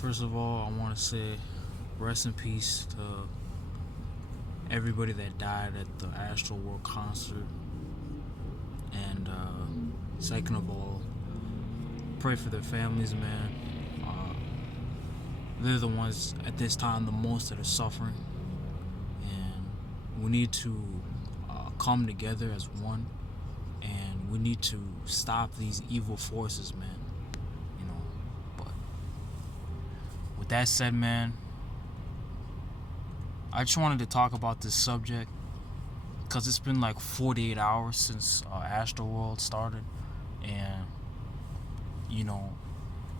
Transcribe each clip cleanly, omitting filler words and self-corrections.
First of all, I want to say rest in peace to everybody that died at the Astroworld concert. And second of all, pray for their families, man. Uh, they're the ones at this time the most that are suffering. And we need to come together as one. And we need to stop these evil forces, man. You know, but with that said, man, I just wanted to talk about this subject because it's been like 48 hours since Astroworld started, and you know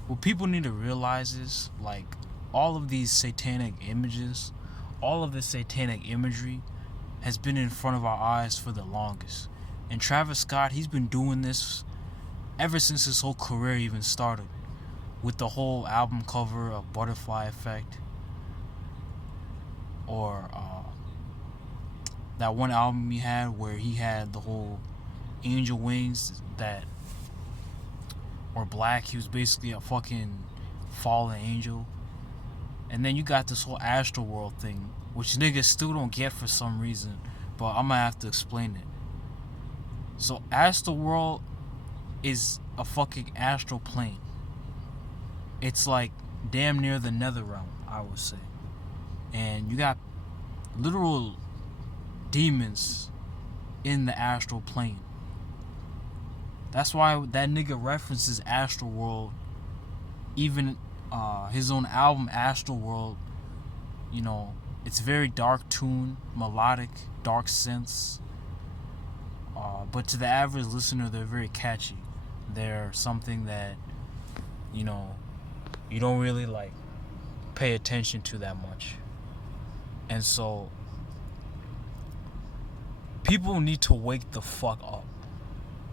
what people need to realize is like all of these satanic images, all of this satanic imagery has been in front of our eyes for the longest. And Travis Scott, he's been doing this ever since his whole career even started, with the whole album cover of Butterfly Effect, or that one album he had where he had the whole angel wings that were black. He was basically a fucking fallen angel. And then you got this whole Astroworld thing, which niggas still don't get for some reason, but I'm gonna have to explain it. So Astroworld is a fucking astral plane. It's like damn near the nether realm, I would say. And you got literal demons in the astral plane. That's why that nigga references Astroworld. Even his own album Astroworld, you know, it's very dark tune, melodic, dark synths. But to the average listener, they're very catchy. They're something that, you know, you don't really like pay attention to that much. And so people need to wake the fuck up,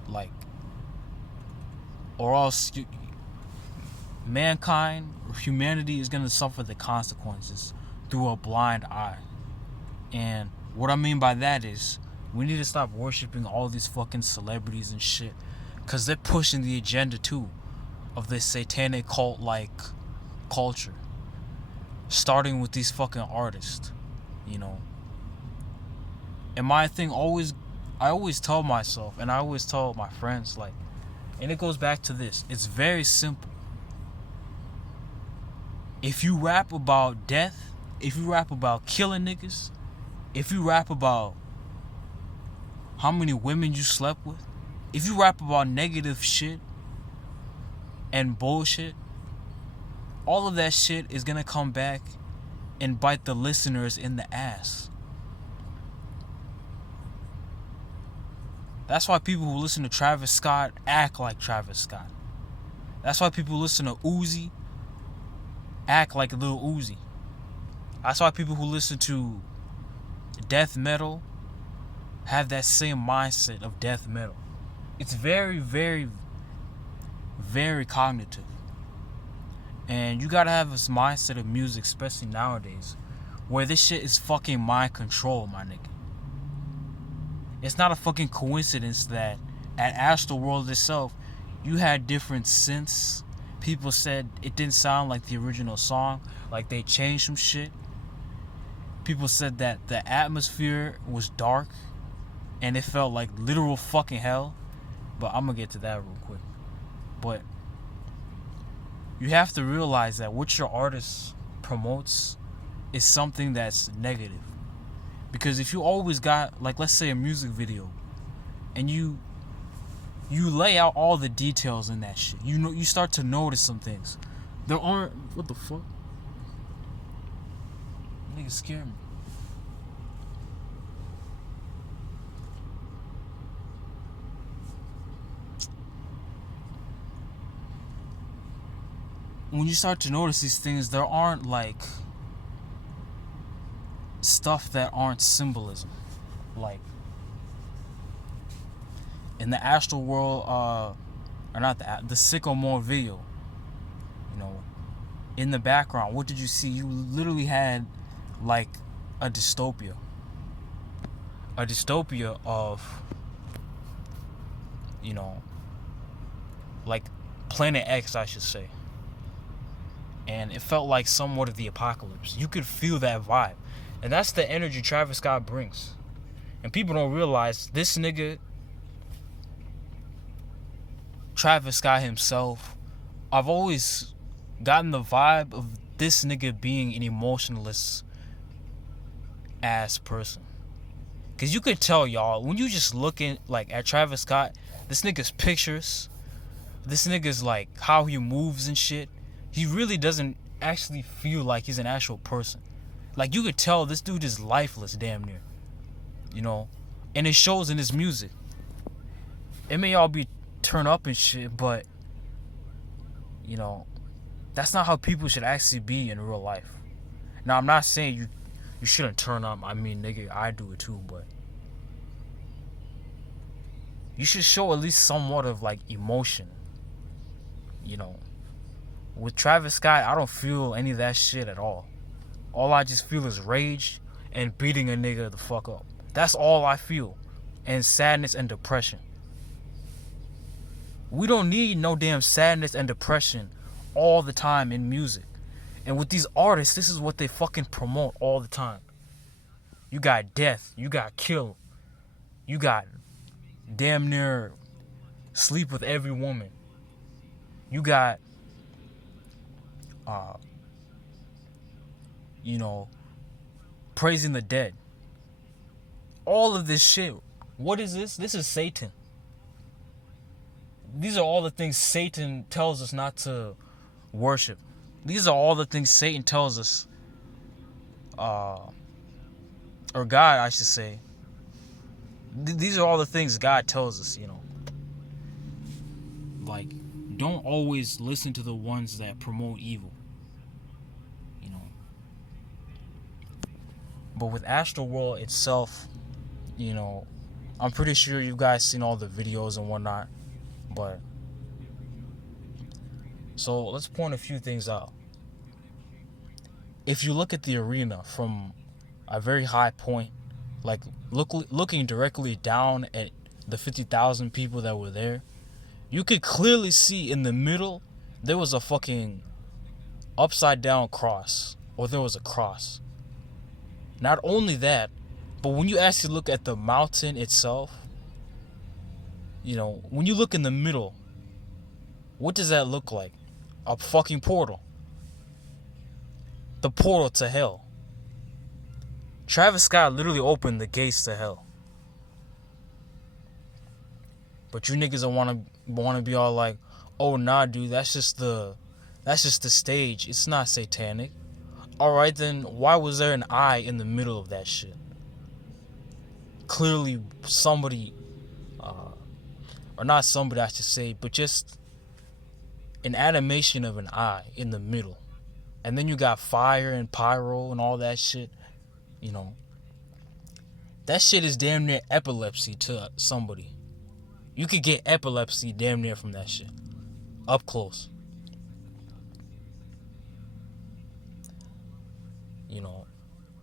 like, or else mankind or humanity is gonna suffer the consequences through a blind eye. And what I mean by that is we need to stop worshiping all these fucking celebrities and shit, because they're pushing the agenda too of this satanic cult like culture, starting with these fucking artists, you know. And my thing I always tell myself, and I always tell my friends, like, and it goes back to this, it's very simple. If you rap about death, if you rap about killing niggas, if you rap about how many women you slept with, if you rap about negative shit and bullshit, all of that shit is gonna come back and bite the listeners in the ass. That's why people who listen to Travis Scott act like Travis Scott. That's why people who listen to Uzi act like Lil Uzi. That's why people who listen to death metal have that same mindset of death metal. It's very, very, very cognitive. And you gotta have this mindset of music, especially nowadays, where this shit is fucking mind control, my nigga. It's not a fucking coincidence that at Astroworld itself, you had different synths. People said it didn't sound like the original song, like they changed some shit. People said that the atmosphere was dark and it felt like literal fucking hell. But I'm gonna get to that real quick. But you have to realize that what your artist promotes is something that's negative. Because if you always got, like, let's say a music video, and you lay out all the details in that shit, you know, you start to notice some things. There aren't, what the fuck? Niggas scare me. When you start to notice these things, there aren't like stuff that aren't symbolism. Like in the Astroworld, or not the Sycamore video, you know, in the background, what did you see? You literally had like a dystopia of, you know, like Planet X, I should say. and it felt like somewhat of the apocalypse. You could feel that vibe, and that's the energy Travis Scott brings. And people don't realize this nigga, Travis Scott himself, I've always gotten the vibe of this nigga being an emotionless ass person. Cause you could tell, y'all, when you just looking like at Travis Scott, this nigga's pictures, this nigga's like how he moves and shit, he really doesn't actually feel like he's an actual person. Like you could tell this dude is lifeless damn near. You know? And it shows in his music. It may all be turn up and shit, but you know, that's not how people should actually be in real life. Now I'm not saying you shouldn't turn up. I mean, nigga, I do it too, but you should show at least somewhat of like emotion. You know, with Travis Scott, I don't feel any of that shit at all. All I just feel is rage and beating a nigga the fuck up. That's all I feel. And sadness and depression. We don't need no damn sadness and depression all the time in music. And with these artists, this is what they fucking promote all the time. You got death. You got kill. You got damn near sleep with every woman. You got, you know, praising the dead. All of this shit. What is this? This is Satan. These are all the things Satan tells us not to worship. These are all the things Satan tells us, or God, I should say. These are all the things God tells us, you know. Like, don't always listen to the ones that promote evil, you know. But with Astroworld itself, you know, I'm pretty sure you guys seen all the videos and whatnot. But so let's point a few things out. If you look at the arena from a very high point, like looking directly down at the 50,000 people that were there, you could clearly see in the middle there was a fucking upside down cross, or there was a cross. Not only that, but when you actually look at the mountain itself, you know, when you look in the middle, what does that look like? A fucking portal. The portal to hell. Travis Scott literally opened the gates to hell. But you niggas don't wanna be all like, oh nah dude, that's just the stage. It's not satanic. Alright then, why was there an eye in the middle of that shit? Clearly somebody, or not somebody I should say, but just an animation of an eye in the middle. And then you got fire and pyro and all that shit. You know, that shit is damn near epilepsy to somebody. You could get epilepsy damn near from that shit. Up close. You know,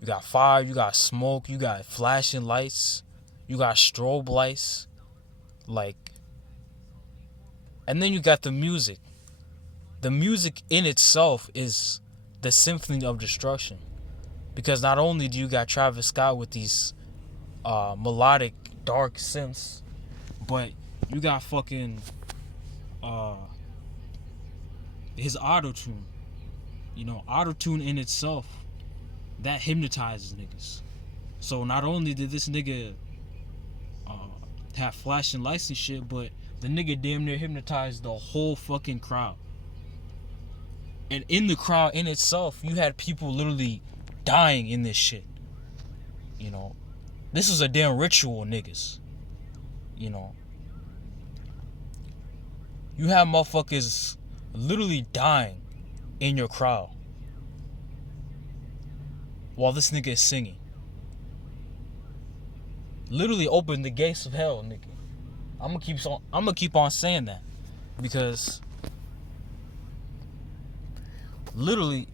you got fire, you got smoke, you got flashing lights, you got strobe lights. Like, and then you got the music. The music in itself is the symphony of destruction. Because not only do you got Travis Scott with these melodic, dark synths, but you got fucking his auto-tune. You know, auto-tune in itself, that hypnotizes niggas. So not only did this nigga have flashing lights and shit, but the nigga damn near hypnotized the whole fucking crowd. And in the crowd in itself, you had people literally dying in this shit. You know, this was a damn ritual, niggas. You know, you have motherfuckers literally dying in your crowd while this nigga is singing. Literally open the gates of hell, nigga. I'm gonna keep on saying that, because literally,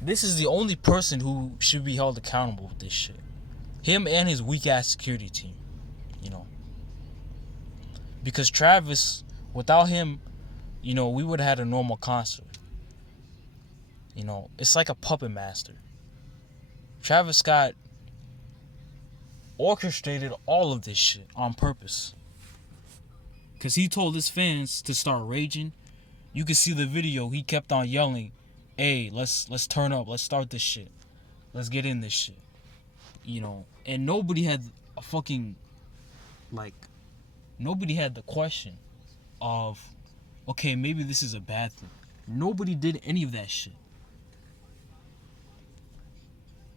this is the only person who should be held accountable with this shit. Him and his weak ass security team. You know, because Travis, without him, you know, we would have had a normal concert. You know, it's like a puppet master. Travis Scott orchestrated all of this shit on purpose. Because he told his fans to start raging. You can see the video. He kept on yelling, hey, let's turn up. Let's start this shit. Let's get in this shit. You know, and nobody had a fucking, like, nobody had the question of, okay, maybe this is a bad thing. Nobody did any of that shit.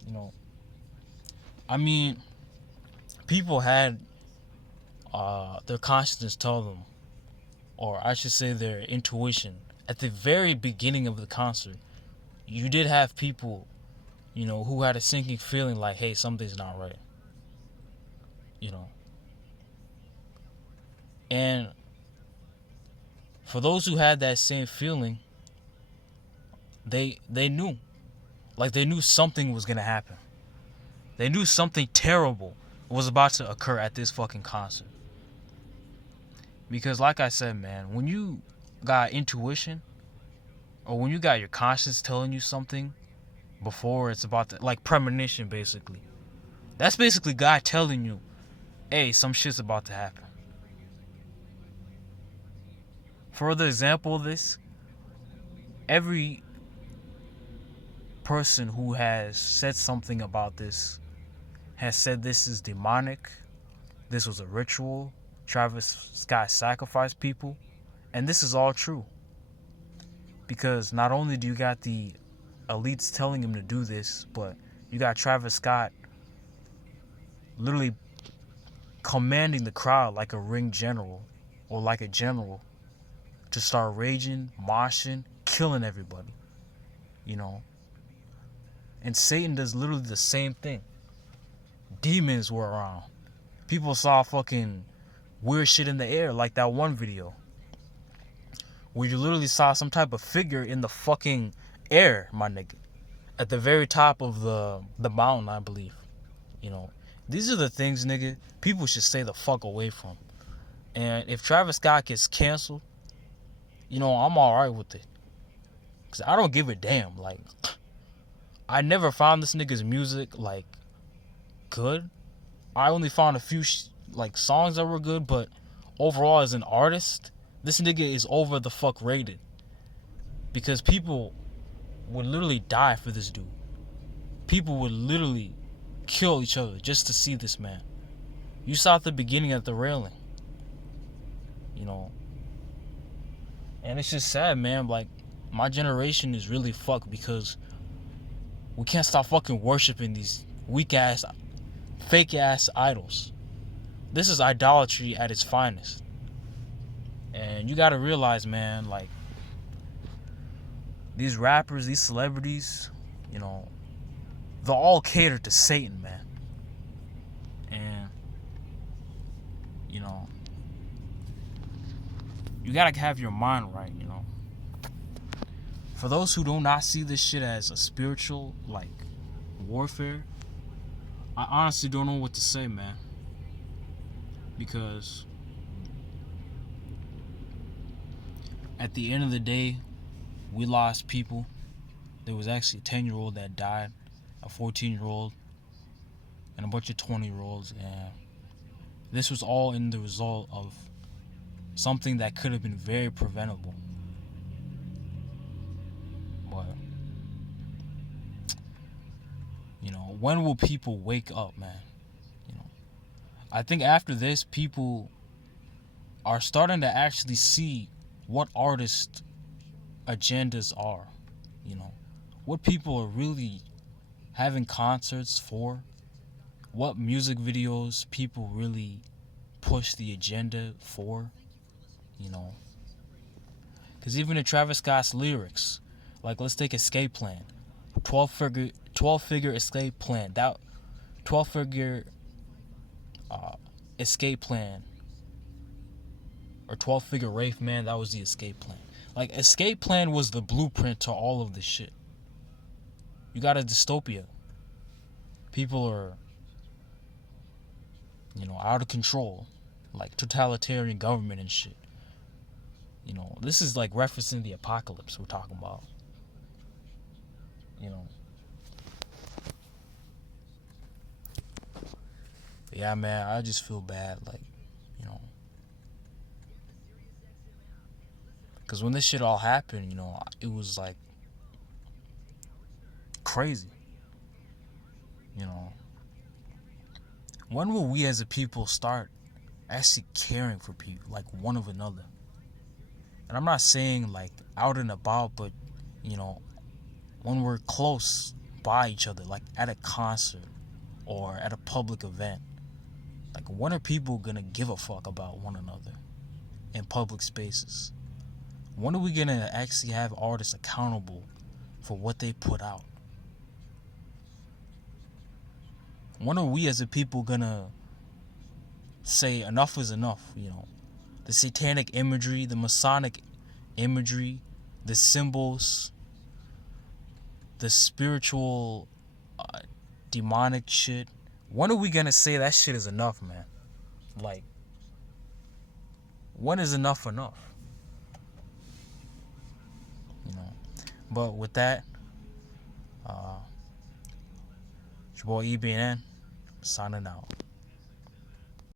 You know, I mean, people had their consciousness tell them, or I should say their intuition, at the very beginning of the concert. You did have people, you know, who had a sinking feeling like, hey, something's not right. You know. And for those who had that same feeling, they knew. Like, they knew something was going to happen. They knew something terrible was about to occur at this fucking concert. Because like I said, man, when you got intuition, or when you got your conscience telling you something before it's about to, like premonition basically. That's basically God telling you, hey, some shit's about to happen. Further example of this, every person who has said something about this has said this is demonic, this was a ritual, Travis Scott sacrificed people, and this is all true. Because not only do you got the elites telling him to do this, but you got Travis Scott literally commanding the crowd like a ring general or like a general to start raging, moshing, killing everybody. You know? And Satan does literally the same thing. Demons were around. People saw fucking weird shit in the air, like that one video where you literally saw some type of figure in the fucking air, my nigga, at the very top of the mountain, I believe. You know, these are the things, nigga, people should stay the fuck away from. And if Travis Scott gets canceled, you know, I'm alright with it. Because I don't give a damn. Like, I never found this nigga's music, like, good. I only found a few, like, songs that were good, but overall, as an artist, this nigga is over the fuck rated. Because people would literally die for this dude. People would literally kill each other just to see this man. You saw at the beginning at the railing. You know. And it's just sad, man. Like, my generation is really fucked because we can't stop fucking worshiping these weak-ass, fake-ass idols. This is idolatry at its finest. And you gotta realize, man, like, these rappers, these celebrities, you know, they'll all cater to Satan, man. And, you know, you gotta have your mind right, you know. For those who do not see this shit as a spiritual, like, warfare, I honestly don't know what to say, man. Because at the end of the day, we lost people. There was actually a 10-year-old that died, a 14-year-old, and a bunch of 20-year-olds. And this was all in the result of something that could have been very preventable. But, you know, when will people wake up, man? You know, I think after this, people are starting to actually see what artists' agendas are. You know, what people are really having concerts for, what music videos people really push the agenda for, you know. Because even in Travis Scott's lyrics, like, let's take Escape Plan, 12-figure escape plan, that 12-figure escape plan, or 12-figure rave, man, that was the escape plan. Like, escape plan was the blueprint to all of this shit. You got a dystopia. People are, you know, out of control, like totalitarian government and shit. You know, this is like referencing the apocalypse we're talking about. you know. But yeah, man, I just feel bad, like, you know, because when this shit all happened, you know, it was like crazy, you know. When will we as a people start actually caring for people, like one of another? And I'm not saying like out and about, but you know, when we're close by each other, like at a concert or at a public event, like when are people gonna give a fuck about one another in public spaces? When are we gonna actually have artists accountable for what they put out? When are we as a people gonna say enough is enough? You know, the satanic imagery, the Masonic imagery, the symbols, the spiritual, demonic shit. When are we gonna say that shit is enough, man? Like, when is enough enough? You know. But with that, it's your boy E.B.N. signing out.